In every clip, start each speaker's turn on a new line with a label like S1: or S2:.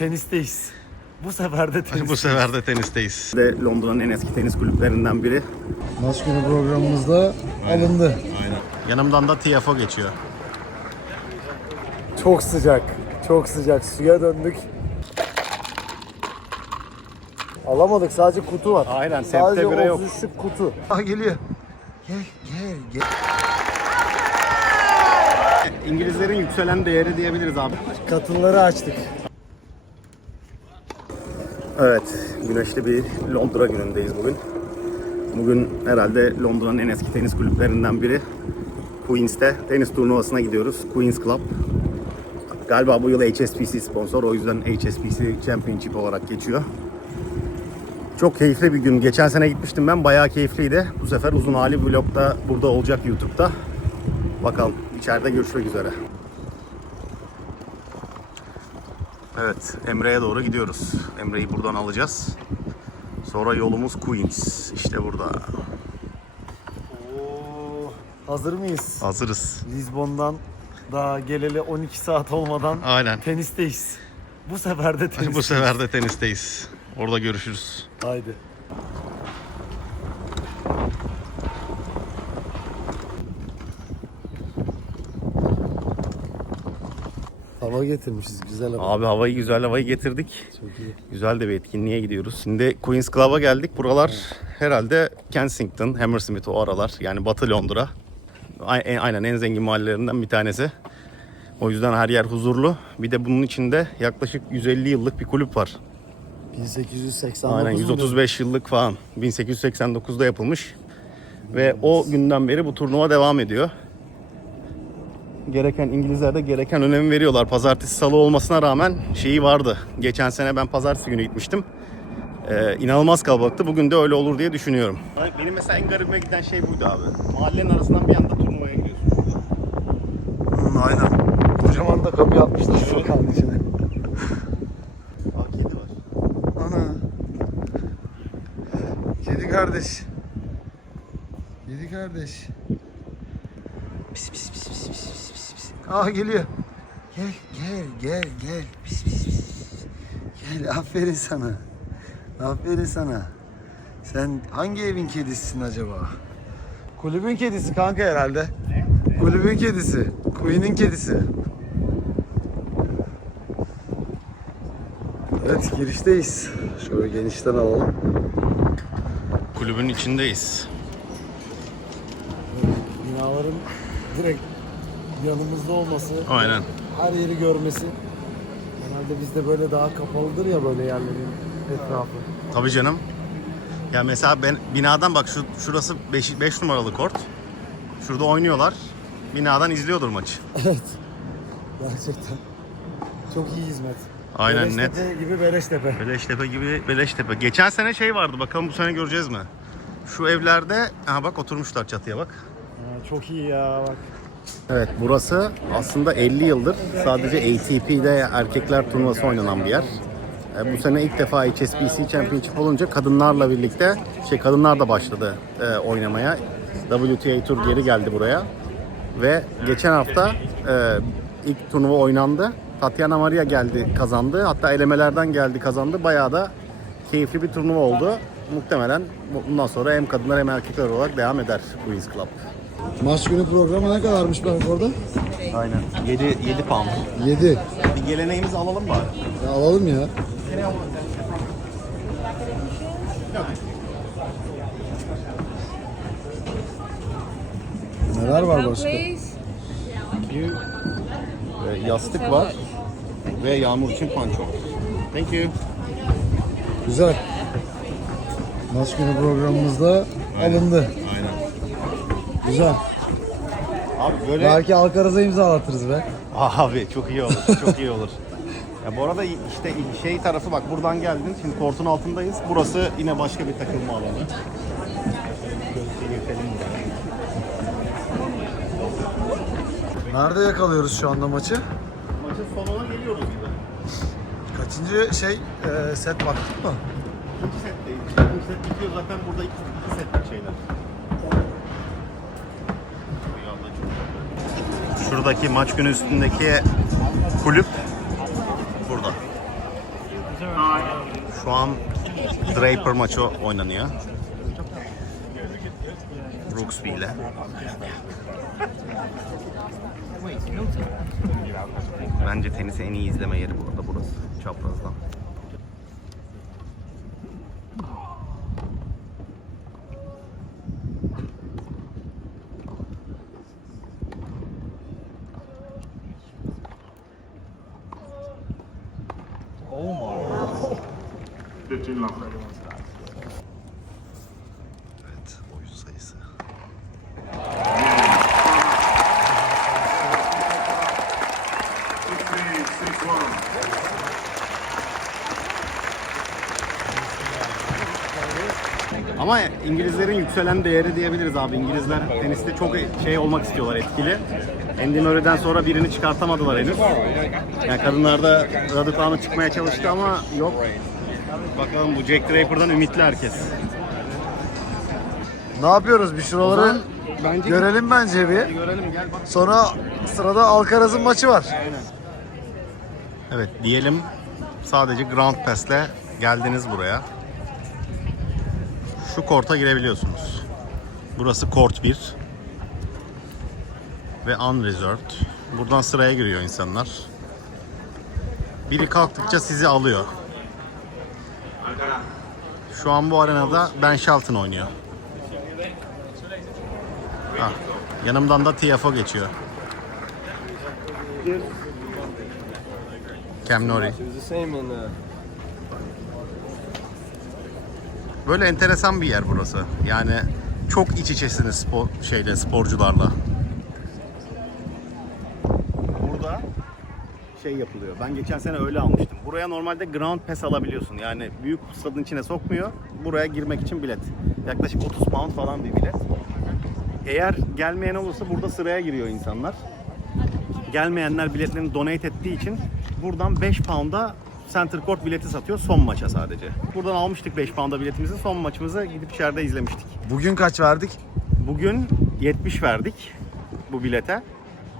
S1: Tenisteyiz. Bu sefer de tenis.
S2: Bu sefer de tenisteyiz.
S3: de Londra'nın en eski tenis kulüplerinden biri.
S4: Maç günü programımızda alındı.
S2: Aynen. Yanımdan da TFO geçiyor.
S1: Çok sıcak. Çok sıcak. Suya döndük. Alamadık. Sadece kutu var.
S3: Aynen,
S1: Sadece
S3: septe bire yok.
S1: 33'lük kutu.
S4: Ah geliyor. Gel gel gel.
S3: İngilizlerin yükselen değeri diyebiliriz abi.
S1: Katılları açtık.
S3: Evet, güneşli bir Londra günündeyiz bugün. Bugün herhalde Londra'nın en eski tenis kulüplerinden biri. Queens'te tenis turnuvasına gidiyoruz. Queens Club. Galiba bu yıl HSBC sponsor. O yüzden HSBC Championship olarak geçiyor. Çok keyifli bir gün. Geçen sene gitmiştim ben. Bayağı keyifliydi. Bu sefer uzun hali vlogda burada olacak YouTube'da. Bakalım. içeride görüşmek üzere. Evet, Emre'ye doğru gidiyoruz. Emre'yi buradan alacağız. Sonra yolumuz Queens. İşte burada.
S1: Oo, hazır mıyız?
S2: Hazırız.
S1: Lizbon'dan daha geleli 12 saat olmadan
S2: Aynen.
S1: tenisteyiz. Bu sefer de tenis.
S2: Bu sefer de tenisteyiz. Orada görüşürüz.
S1: Haydi. Hava getirmişiz güzel hava.
S3: Abi havayı güzel havayı getirdik.
S1: Çok iyi.
S3: Güzel de bir etkinliğe gidiyoruz. Şimdi Queens Club'a geldik. Buralar herhalde Kensington, Hammersmith o aralar. Yani Batı Londra. Aynen en zengin mahallelerinden bir tanesi. O yüzden her yer huzurlu. Bir de bunun içinde yaklaşık 150 yıllık bir kulüp var.
S1: 1889
S3: Aynen
S1: muydu?
S3: 135 yıllık falan. 1889'da yapılmış. Ve o günden beri bu turnuva devam ediyor. Gereken İngilizler de gereken önemi veriyorlar. Pazartesi salı olmasına rağmen şeyi vardı. Geçen sene ben pazartesi günü gitmiştim. Ee, inanılmaz kalabalıktı. Bugün de öyle olur diye düşünüyorum. Benim mesela en garibime giden şey buydu abi. Mahallenin arasından bir anda turnuvaya giriyorsun.
S4: Hı, aynen. Kocaman da kapı yapmışlar sokağın içine.
S3: Aa kedi var.
S4: Ana. Kedi kardeş. Kedi kardeş. Pis pis pis. Aa geliyor. Gel gel gel gel. Pis pis pis. Gel aferin sana. Aferin sana. Sen hangi evin kedisisin acaba? Kulübün kedisi kanka herhalde. Kulübün kedisi. Queen'in kedisi. Evet girişteyiz. Şöyle genişten alalım.
S2: Kulübün içindeyiz.
S1: Binaların direkt yanımızda olması,
S2: Aynen.
S1: her yeri görmesi. Genelde bizde böyle daha kapalıdır ya böyle yerlerin etrafı.
S2: Tabii canım. Ya mesela ben binadan bak şu şurası 5 5 numaralı kort. Şurada oynuyorlar. Binadan izliyordur maçı.
S1: Evet. Gerçekten. Çok iyi hizmet.
S2: Aynen net.
S1: Beleştepe gibi Beleştepe.
S2: Beleştepe gibi Beleştepe. Geçen sene şey vardı bakalım bu sene göreceğiz mi? Şu evlerde aha bak oturmuşlar çatıya bak.
S1: Ha, çok iyi ya bak.
S3: Evet burası aslında 50 yıldır sadece ATP'de erkekler turnuvası oynanan bir yer. E, bu sene ilk defa HSBC Championship olunca kadınlarla birlikte şey kadınlar da başladı e, oynamaya. WTA Tour geri geldi buraya. Ve geçen hafta e, ilk turnuva oynandı. Tatiana Maria geldi kazandı. Hatta elemelerden geldi kazandı. Bayağı da keyifli bir turnuva oldu. Muhtemelen bundan sonra hem kadınlar hem erkekler olarak devam eder Queens Club.
S4: Maç günü programı ne kadarmış ben orada?
S3: Aynen. 7 7 pound.
S4: 7.
S3: Bir geleneğimizi alalım bari.
S4: Ya alalım ya. Neler var başka?
S3: Ee, yastık var ve yağmur için panço. Thank you.
S4: Güzel. Maç günü programımızda alındı.
S2: Aynen.
S4: Güzel.
S3: Abi böyle
S4: Belki Alcaraz'a imzalatırız be.
S3: abi çok iyi olur. Çok iyi olur. Ya bu arada işte şey tarafı bak buradan geldin. Şimdi kortun altındayız. Burası yine başka bir takılma alanı.
S4: Nerede yakalıyoruz şu anda maçı?
S3: Maçın sonuna geliyoruz gibi.
S4: Kaçıncı şey e, set baktık mı?
S3: İkinci setteyiz. İkinci set bitiyor zaten burada iki, iki setlik şeyler.
S2: Şuradaki maç günü üstündeki kulüp burada.
S3: Şu an Draper maçı oynanıyor. Brooksby ile. Bence tenisi en iyi izleme yeri burada burası. Çaprazdan. Ama İngilizlerin yükselen değeri diyebiliriz abi. İngilizler teniste çok şey olmak istiyorlar etkili. Andy Murray'den sonra birini çıkartamadılar henüz. Yani kadınlarda Raducanu çıkmaya çalıştı ama yok. Bakalım bu Jack Draper'dan ümitli herkes.
S1: Ne yapıyoruz? Bir şuraları
S3: bence-
S1: görelim bence bir.
S3: Görelim gel bak.
S1: Sonra sırada Alcaraz'ın maçı var.
S3: Evet diyelim sadece Ground Pass'le geldiniz buraya. Şu korta girebiliyorsunuz. Burası Court 1 ve Unreserved. Buradan sıraya giriyor insanlar. Biri kalktıkça sizi alıyor. Şu an bu arenada Ben Shelton oynuyor. Ha, yanımdan da TFO geçiyor. Cam Nori. Böyle enteresan bir yer burası. Yani çok iç içesiniz spor, şeyle sporcularla. Burada şey yapılıyor. Ben geçen sene öyle almıştım. Buraya normalde ground pass alabiliyorsun. Yani büyük stadın içine sokmuyor. Buraya girmek için bilet. Yaklaşık 30 pound falan bir bilet. Eğer gelmeyen olursa burada sıraya giriyor insanlar. Gelmeyenler biletlerini donate ettiği için buradan 5 pound'a Center Court bileti satıyor son maça sadece. Buradan almıştık 5 pound'a biletimizi. Son maçımızı gidip içeride izlemiştik.
S1: Bugün kaç verdik?
S3: Bugün 70 verdik bu bilete.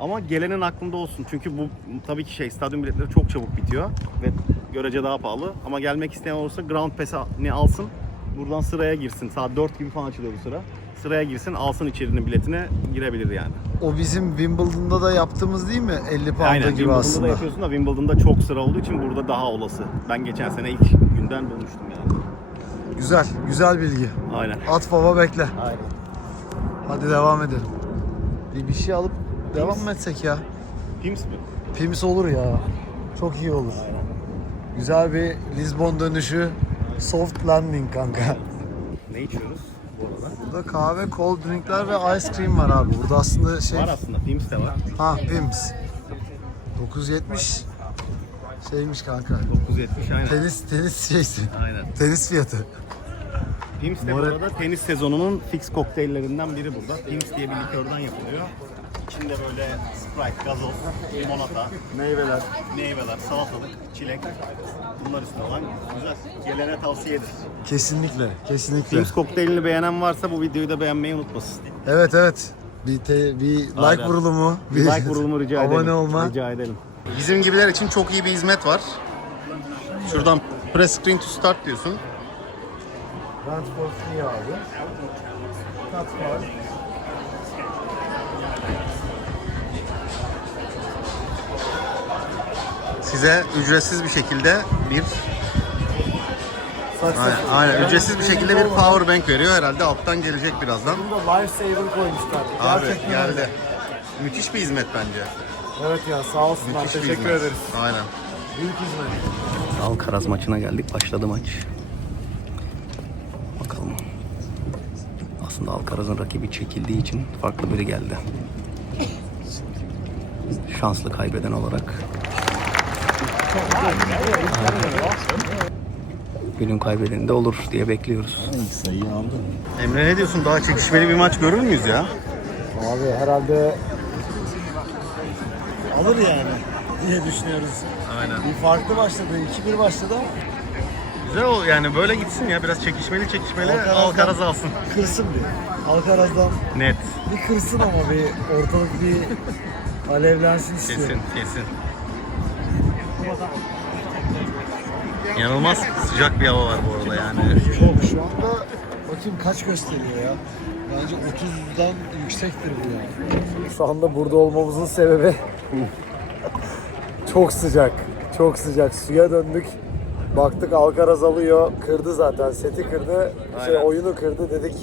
S3: Ama gelenin aklında olsun. Çünkü bu tabii ki şey stadyum biletleri çok çabuk bitiyor ve görece daha pahalı. Ama gelmek isteyen olursa ground pass'ini alsın. Buradan sıraya girsin. Saat 4 gibi falan açılıyor bu sıra. Sıraya girsin, alsın içerinin biletine girebilir yani.
S1: O bizim Wimbledon'da da yaptığımız değil mi? 50 pound'a
S3: Aynen.
S1: gibi
S3: Wimbledon'da
S1: aslında.
S3: da yapıyorsun da Wimbledon'da çok sıra olduğu için burada daha olası. Ben geçen sene ilk günden bulmuştum yani.
S1: Güzel, güzel bilgi.
S3: Aynen.
S1: At baba bekle.
S3: Aynen.
S1: Hadi devam edelim. Bir, bir şey alıp devam mı etsek ya?
S3: Pims mi?
S1: Pims olur ya. Çok iyi olur. Güzel bir Lisbon dönüşü. Soft landing kanka.
S3: Ne içiyoruz bu arada?
S1: Burada kahve, cold drinkler ve ice cream var abi. Burada aslında şey...
S3: Var aslında. Pims de var.
S1: Ha Pims. 970 şeymiş kanka.
S3: 970 aynen.
S1: Tenis tenis şeysi.
S3: Aynen.
S1: Tenis fiyatı.
S3: Pims de bu
S1: More-
S3: arada tenis sezonunun fix kokteyllerinden biri burada. Pims diye bir likörden yapılıyor. İçinde böyle Sprite, gazoz, limonata,
S1: Meyveler.
S3: meyveler, salatalık, çilek bunlar üstüne olan güzel. Gelene tavsiyedir.
S1: Kesinlikle, kesinlikle.
S3: Pims kokteylini beğenen varsa bu videoyu da beğenmeyi unutmasın.
S1: Evet evet. Bir te- bir like
S3: Aynen.
S1: vurulumu,
S3: Bir like vurulumu rica edelim.
S1: abone olma.
S3: Rica edelim. Bizim gibiler için çok iyi bir hizmet var. Şuradan press screen to start diyorsun.
S1: For free abi. Var.
S3: Size ücretsiz bir şekilde bir aynen, aynen,
S1: Yani
S3: ücretsiz bir şekilde bir power bank veriyor. Herhalde alttan gelecek birazdan.
S1: Bunda lifesaver koymuşlar.
S3: Abi
S1: Gerçekten
S3: geldi.
S1: öyle.
S3: Müthiş bir hizmet bence.
S1: Evet ya sağ olsunlar.
S3: Müthiş bir
S1: Teşekkür
S3: hizmet.
S1: ederiz.
S3: Aynen.
S1: Büyük hizmet.
S3: Alcaraz maçına geldik. Başladı maç. Bakalım. Aslında Alcaraz'ın rakibi çekildiği için farklı biri geldi. Şanslı kaybeden olarak. Günün kaybedeni de olur diye bekliyoruz.
S5: Sayıyı aldım.
S3: Emre ne diyorsun? Daha çekişmeli bir maç görür müyüz ya?
S1: Abi herhalde alır yani diye düşünüyoruz.
S3: Aynen.
S1: Bir farklı başladı. 2-1 başladı ama
S3: Güzel ol yani böyle gitsin ya biraz çekişmeli çekişmeli Alcaraz alsın.
S1: kırsın bir. Alcaraz'dan
S3: Net.
S1: bir kırsın ama bir ortalık bir alevlensin istiyorum.
S3: Kesin kesin. İnanılmaz sıcak bir hava var bu arada yani.
S1: Çok şu anda bakayım kaç gösteriyor ya. Bence 30'dan yüksektir bu yani. Şu anda burada olmamızın sebebi çok sıcak. Çok sıcak. Suya döndük. Baktık Alcaraz alıyor. Kırdı zaten. Seti kırdı. Şey,
S3: Aynen.
S1: oyunu kırdı dedik.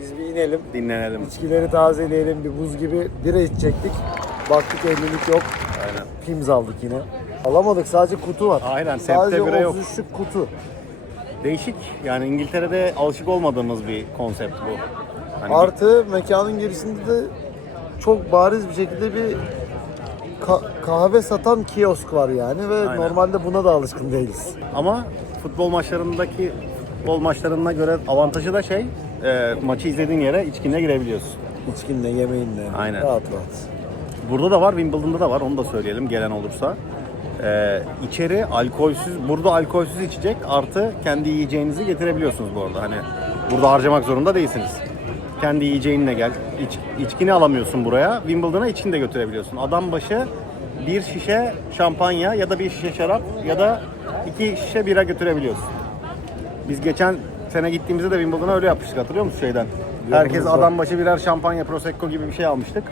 S1: Biz bir inelim.
S3: Dinlenelim.
S1: İçkileri tazeleyelim. Bir buz gibi bira içecektik. Baktık evlilik yok.
S3: Aynen.
S1: Pims aldık yine. Alamadık. Sadece kutu var.
S3: Aynen,
S1: Sadece
S3: semtte bira yok.
S1: 33'lük kutu.
S3: Değişik. Yani İngiltere'de alışık olmadığımız bir konsept bu. Hani
S1: Artı mekanın girişinde de çok bariz bir şekilde bir ka- kahve satan kiosk var yani ve
S3: Aynen.
S1: normalde buna da alışkın değiliz.
S3: Ama futbol maçlarındaki futbol maçlarına göre avantajı da şey e, maçı izlediğin yere içkine girebiliyorsun.
S1: İçkinle, yemeğinle.
S3: Aynen.
S1: Rahat rahat.
S3: Burada da var, Wimbledon'da da var. Onu da söyleyelim gelen olursa. Ee, içeri alkolsüz, burada alkolsüz içecek artı kendi yiyeceğinizi getirebiliyorsunuz bu arada. Hani burada harcamak zorunda değilsiniz. Kendi yiyeceğinle gel. İç, içkini alamıyorsun buraya. Wimbledon'a içkini de götürebiliyorsun. Adam başı bir şişe şampanya ya da bir şişe şarap ya da iki şişe bira götürebiliyorsun. Biz geçen sene gittiğimizde de Wimbledon'a öyle yapmıştık hatırlıyor musun şeyden? Herkes adam başı birer şampanya, prosecco gibi bir şey almıştık.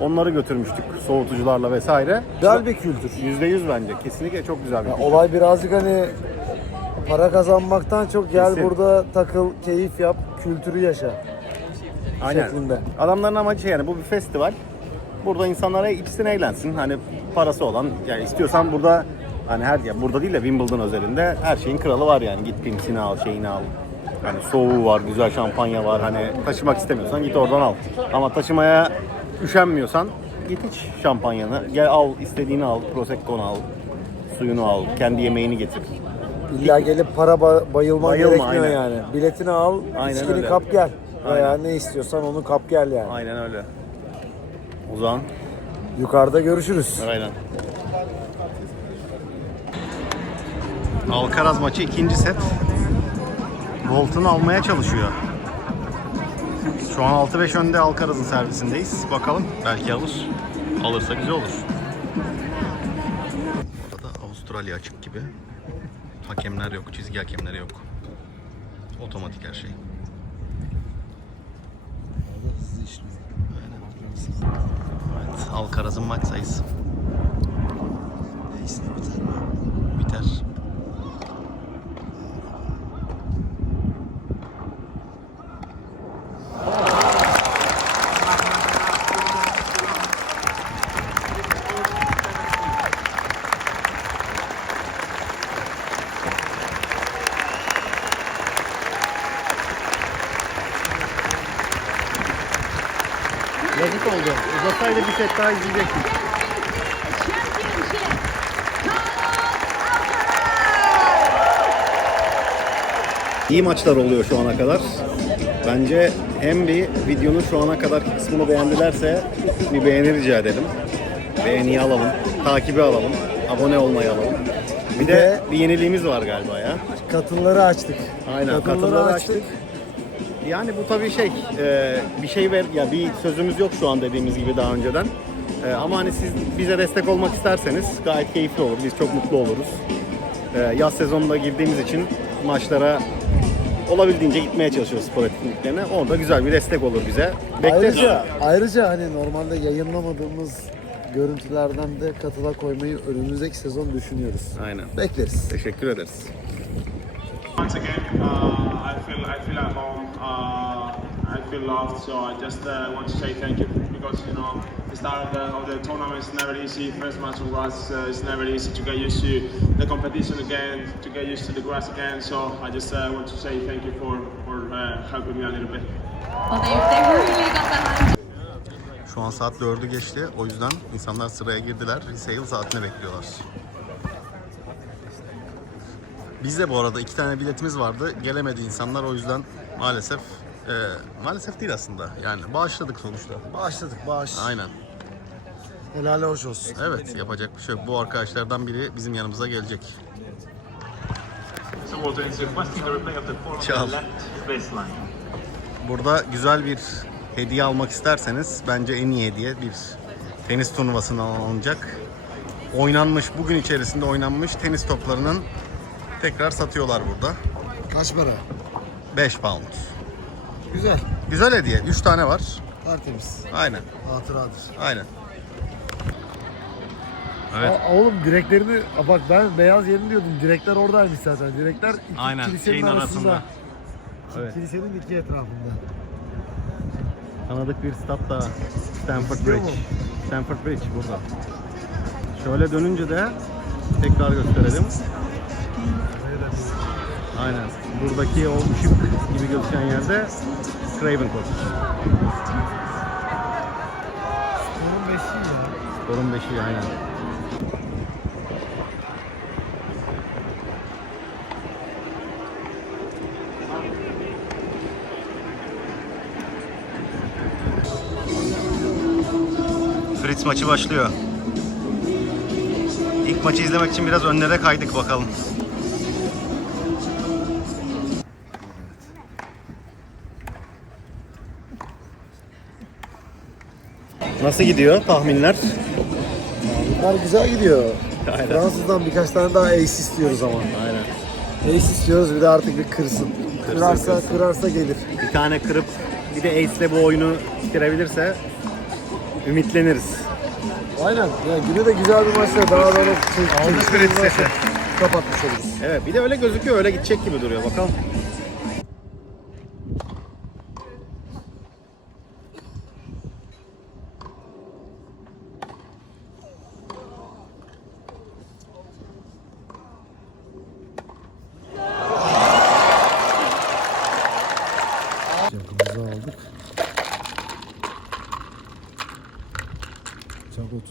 S3: Onları götürmüştük soğutucularla vesaire.
S1: Güzel bir kültür.
S3: %100 bence. Kesinlikle çok güzel bir kültür.
S1: olay birazcık hani para kazanmaktan çok gel
S3: Kesin.
S1: burada takıl, keyif yap, kültürü yaşa.
S3: Aynen.
S1: şeklinde.
S3: Adamların amacı şey yani bu bir festival. Burada insanlara içsin eğlensin. Hani parası olan yani istiyorsan burada hani her ya burada değil de Wimbledon özelinde her şeyin kralı var yani. Git pimsini al, şeyini al. Hani soğuğu var, güzel şampanya var. Hani taşımak istemiyorsan git oradan al. Ama taşımaya üşenmiyorsan git iç şampanyanı. Gel al, istediğini al, prosecco'nu al, suyunu al, kendi yemeğini getir.
S1: İlla gelip para ba- bayılman
S3: Bayılma,
S1: gerekmiyor
S3: aynen.
S1: yani. Biletini al,
S3: Aynen
S1: içkini
S3: öyle.
S1: kap gel. Veya
S3: Aynen.
S1: ne istiyorsan onu kap gel yani.
S3: Aynen öyle. O zaman
S1: Yukarıda görüşürüz.
S3: Aynen. Alcaraz maçı ikinci set. Bolt'unu almaya çalışıyor. Şu an 6-5 önde Alcaraz'ın servisindeyiz. Bakalım belki alır. Alırsa güzel olur. Orada Avustralya açık gibi. Hakemler yok, çizgi hakemleri yok. Otomatik her şey. Evet, Alcaraz'ın maç sayısı. Biter. Yazık oldu. Uzasaydı bir set daha izleyecektik. İyi maçlar oluyor şu ana kadar. Bence hem bir videonun şu ana kadar kısmını beğendilerse bir beğeni rica edelim. Beğeniyi alalım, takibi alalım, abone olmayı alalım. Bir de bir yeniliğimiz var galiba ya.
S1: Katılları açtık.
S3: Aynen katılları açtık. Yani bu tabii şey e, bir şey ver ya bir sözümüz yok şu an dediğimiz gibi daha önceden. E, ama hani siz bize destek olmak isterseniz gayet keyifli olur. Biz çok mutlu oluruz. E, yaz sezonunda girdiğimiz için maçlara olabildiğince gitmeye çalışıyoruz spor etkinliklerine. Orada güzel bir destek olur bize. Bekleriz.
S1: Ayrıca, ayrıca hani normalde yayınlamadığımız görüntülerden de katıla koymayı önümüzdeki sezon düşünüyoruz.
S3: Aynen.
S1: Bekleriz.
S3: Teşekkür ederiz.
S6: Once again, uh, I feel I feel at home. Uh, I feel loved. So I just uh, want to say thank you because you know the start of the, of the tournament is never easy. First match was uh, it's never easy to get used to the competition again, to get used to the grass again. So I just uh, want to say thank you for for uh, helping me a little bit.
S7: Well, they, they really got behind
S3: Şu an saat 4'ü geçti. O yüzden insanlar sıraya girdiler. Resale saatini bekliyorlar. Bizde bu arada iki tane biletimiz vardı. Gelemedi insanlar o yüzden maalesef e, maalesef değil aslında. Yani bağışladık sonuçta.
S1: Bağışladık bağış.
S3: Aynen.
S1: Helal hoş olsun.
S3: Evet yapacak bir şey yok. Bu arkadaşlardan biri bizim yanımıza gelecek.
S6: Baseline.
S3: Burada güzel bir hediye almak isterseniz bence en iyi hediye bir tenis turnuvasından alınacak. Oynanmış, bugün içerisinde oynanmış tenis toplarının tekrar satıyorlar burada.
S1: Kaç para?
S3: 5 pound.
S1: Güzel.
S3: Güzel hediye. 3 tane var.
S1: Tertemiz.
S3: Aynen.
S1: Hatıradır.
S3: Aynen. Evet.
S1: Aa, oğlum direklerini Aa, bak ben beyaz yerini diyordum. Direkler oradaymış zaten. Direkler iki
S3: Aynen,
S1: kilisenin
S3: şeyin
S1: arasında.
S3: arasında. Evet.
S1: Kilisenin iki etrafında.
S3: Tanıdık bir stat da Stamford
S1: İzliyor
S3: Bridge.
S1: mu?
S3: Stamford Bridge burada. Şöyle dönünce de tekrar gösterelim. Aynen. Buradaki o ışık gibi gözüken yerde Craven Cottage.
S1: Onun beşi ya.
S3: Sorun beşiği aynen. Fritz maçı başlıyor. İlk maçı izlemek için biraz önlere kaydık bakalım. Nasıl gidiyor tahminler?
S1: Bunlar güzel gidiyor.
S3: Aynen.
S1: Fransız'dan birkaç tane daha ace istiyoruz ama.
S3: Aynen.
S1: Ace istiyoruz bir de artık bir kırsın. Kırarsa kırarsa gelir.
S3: Bir tane kırıp bir de Ace'le bu oyunu bitirebilirse ümitleniriz.
S1: Aynen. Ya yine de güzel bir maçta daha böyle
S3: Aldı Fritz'i.
S1: kapatmış oluruz.
S3: Evet bir de öyle gözüküyor öyle gidecek gibi duruyor bakalım.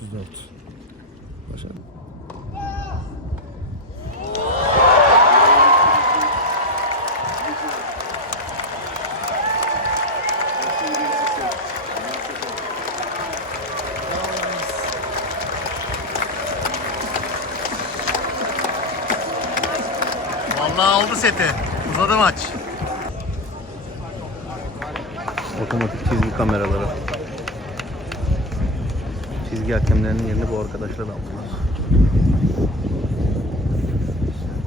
S1: 34. Başardık.
S3: Vallahi aldı seti. Uzadı maç. Otomatik çizgi kameraları. Çizgi hakemlerinin yerini bu arkadaşlar aldılar.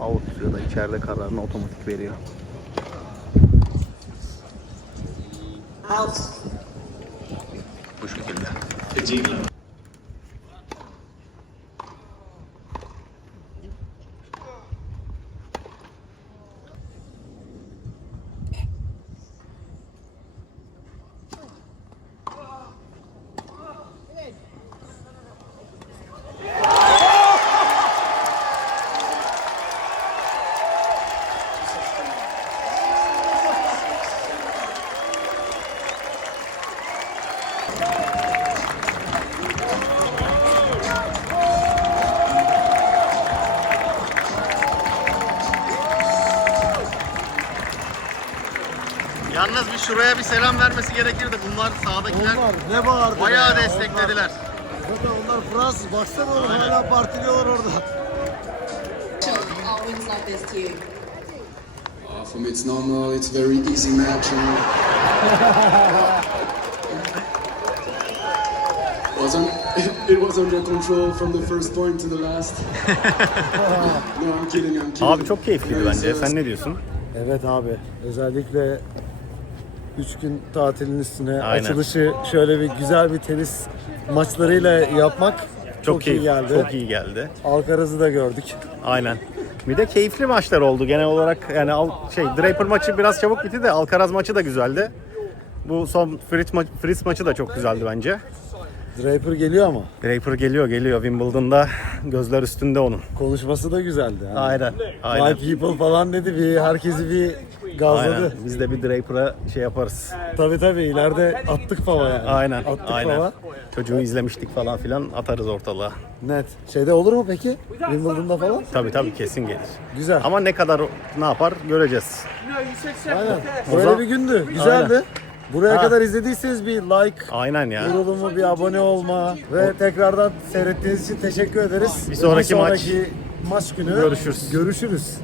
S3: Out ya da içeride kararını otomatik veriyor. Bu şekilde. Yalnız bir şuraya bir selam vermesi gerekirdi. Bunlar sağdakiler
S1: Onlar ne bağırdı
S3: bayağı
S1: be?
S3: desteklediler.
S1: Onlar, onlar Fransız. Baksana oğlum hala partiliyorlar orada.
S8: Uh, for me, it's normal. It's very easy match. And it was under control from the first point to the last. no, I'm kidding. I'm kidding.
S3: Abi çok keyifliydi bence. Sen ne diyorsun?
S1: Evet abi. Özellikle 3 gün tatilin üstüne
S3: Aynen.
S1: açılışı şöyle bir güzel bir tenis maçlarıyla yapmak çok, iyi
S3: keyif-
S1: geldi.
S3: Çok iyi geldi.
S1: Alcaraz'ı da gördük.
S3: Aynen. Bir de keyifli maçlar oldu genel olarak. Yani al, şey Draper maçı biraz çabuk bitti de Alcaraz maçı da güzeldi. Bu son Fritz, ma- Fritz maçı da çok güzeldi bence.
S1: Draper geliyor ama
S3: Draper geliyor geliyor Wimbledon'da gözler üstünde onun.
S1: konuşması da güzeldi. Yani.
S3: Aynen. Aynen.
S1: My people falan dedi bir herkesi bir gazladı.
S3: Aynen. Biz de bir Draper'a şey yaparız.
S1: Tabii tabii ileride attık fava yani.
S3: Aynen.
S1: Attık
S3: Aynen.
S1: fava.
S3: Çocuğu izlemiştik falan filan atarız ortalığa.
S1: Net. Şeyde olur mu peki? Wimbledon'da falan?
S3: Tabii tabii kesin gelir.
S1: Güzel.
S3: Ama ne kadar ne yapar göreceğiz.
S1: Aynen.
S3: O
S1: Böyle bir gündü. Güzeldi. Buraya
S3: Ha.
S1: kadar izlediyseniz bir like,
S3: Aynen ya.
S1: yorulumu, bir abone olma ve tekrardan seyrettiğiniz için teşekkür ederiz.
S3: Bir sonraki maç-
S1: sonraki maç günü
S3: Görüşürüz.
S1: Görüşürüz.